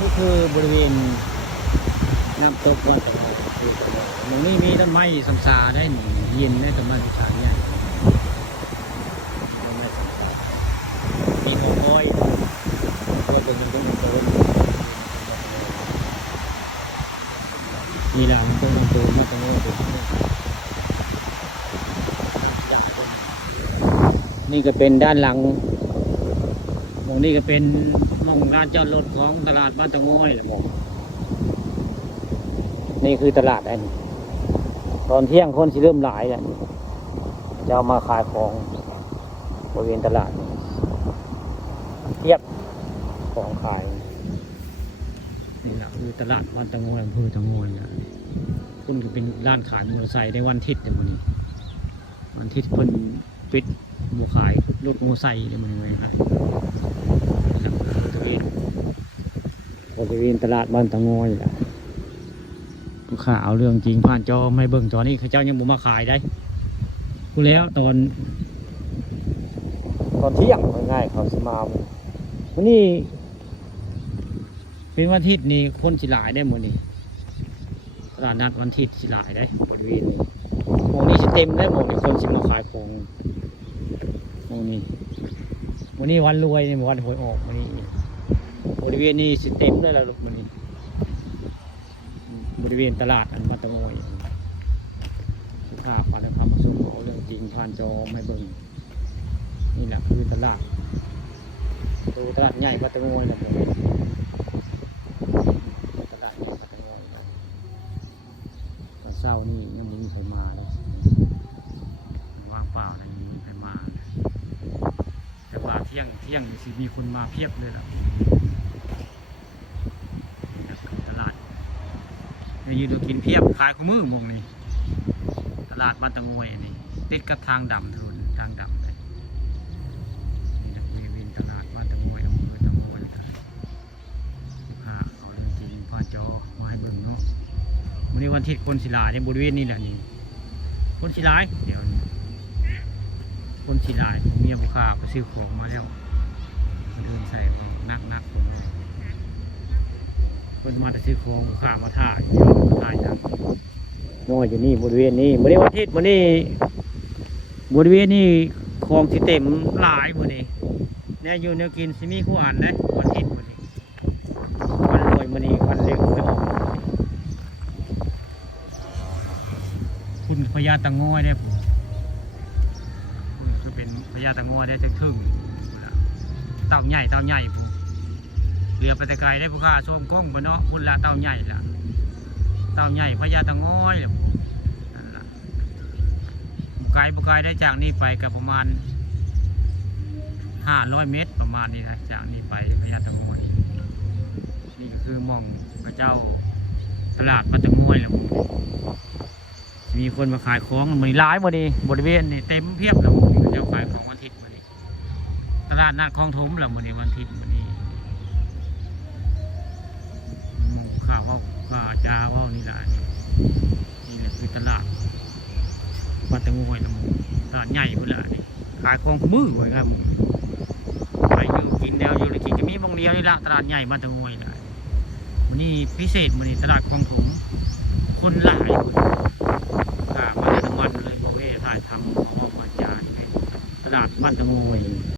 นี่คือบริเวณน้ำตกวัดตะโนตรงนี้มีต้นไม้สำสาได้หนีเย็นได้ต้นไม้สำสาใหญ่ต้นไม้สำสามีหอคอยตัวเป็นต้นโตนี่แหละต้นโตมาตรงนี้นี่ก็เป็นด้านหลังตรงนี้ก็เป็นมองร้านจอดรถของตลาดบ้านตะง้อยเลยมองนี่คือตลาดอันตอนเที่ยงคนสิเริ่มหลายแล้วจะเอามาขายของบริเวณตลาดเทียบของขายนี่แหละคือตลาดบ้านตะง้อยอำเภอตะง้อยนะคุณก็เป็นร้านขายมอเตอร์ไซค์ในวันอาทิตย์เดี๋ยวนี้วันอาทิตย์คนปิดบัวขายรถมอเตอร์ไซค์เดี๋ยวมันเลยครับบริเวณตลาดบ้านตะง้อยแหละลูกค้าเอาเรื่องจริงผ่านจอไม่เบิ่งจอนี่เขาเจ้ายังบุมาขายได้กูแล้วตอนเที่ยงง่ายเขาสมาวันนี้เป็นวันอาทิตย์นี่คนสิหลายได้หมดนี่ตลาดนัดวันอาทิตย์สิหลายได้บริเวณนี้โมนี่สิเต็มได้หมดนี่คนสิมาขายของโมนี่วันนี้วันรวยนี่วันหวยออกวันนี้บริเวณนี้สิเต็มได้แล้วลูกวันนี้บริเวณตลาดอันบ้านตะง้อยสุภาพผ่านคำสุ่มเอาเรื่องจริงผ่านจอไม่เบิ่งนี่แหละคือตลาดดูตลาดใหญ่บ้านตะง้อยนะผมตลาดใหญ่บ้านตะง้อยนะตอนเช้านี่ยังไม่มีใครมาเลยว่างเปล่าอะไรนี้ใครมาแต่ว่าเที่ยงสิมีคนมาเพียบเลยล่ะยืนดูกินเพียบขายข้าวมือมองนี่ตลาดบ้านตะงวยนี่ติดกับทางดำถนนทางดำเลยนี่บริเวณตลาดบ้านตะงวยอำเภอตะงวยเอาเรื่องจริงผ่านจอมาให้เบิ่งเนาะวันนี้วันอาทิตย์คนศิลาในบริเวณนี้แหละนี่คนศิลาเดี๋ยวคนศิลาเมียบุคคาไปซื้อของมาแล้วเดินใส่นักของคนมาจะซื้อของข้ามาถ่ายนะน้อยอยู่นี่บริเวณนี้วันนี้วันอาทิตย์วันนี้บริเวณนี้ของที่เต็มหลายวันนี้เนี่ยอยู่เนี่ยกินซิมีขวานได้วันอาทิตย์วันนี้วันรวยวันนี้วันเล็กไม่ออกคุณพญาตะง้อยได้ผมคุณคือเป็นพญาตะง้อยได้ถึงเต่าใหญ่ผมเรือไปแต่ไกลได้ผู้ค้าชมกล้องบนเนาะคุณละเต่าใหญ่ละเต่าใหญ่พญาตะง้อยไกลได้จากนี้ไปกับประมาณ500 เมตรประมาณนี้นะจากนี้ไปพญาตะง้อยนี่ก็คือมองพระเจ้าตลาดบ้านตะง้อยแล้วมีคนมาขายของมันร้ายวันนี้บริเวณนี่เต็มเพียบแล้วพระเจ้าขายของวันอาทิตย์วันนี้ตลาดนัดคลองถมแล้ววันนี้วันอาทิตย์วันนี้ข่าวว่าจาว่านี่แหละคือตลาดบ้านตะง้อยนะตลาดใหญ่พุ่นละนี่ขายของมือไว้ครับมึงไปอยู่กินแนวอยู่ในกินจะมีบางเดียวนี่ละตลาดใหญ่บ้านตะง้อยเลยวันนี้พิเศษวันนี้ตลาดคลองถมคนหลายมาได้ทั้งวันเลยโอเคถ่ายทำมองมาจาตลาดบ้านตะง้อย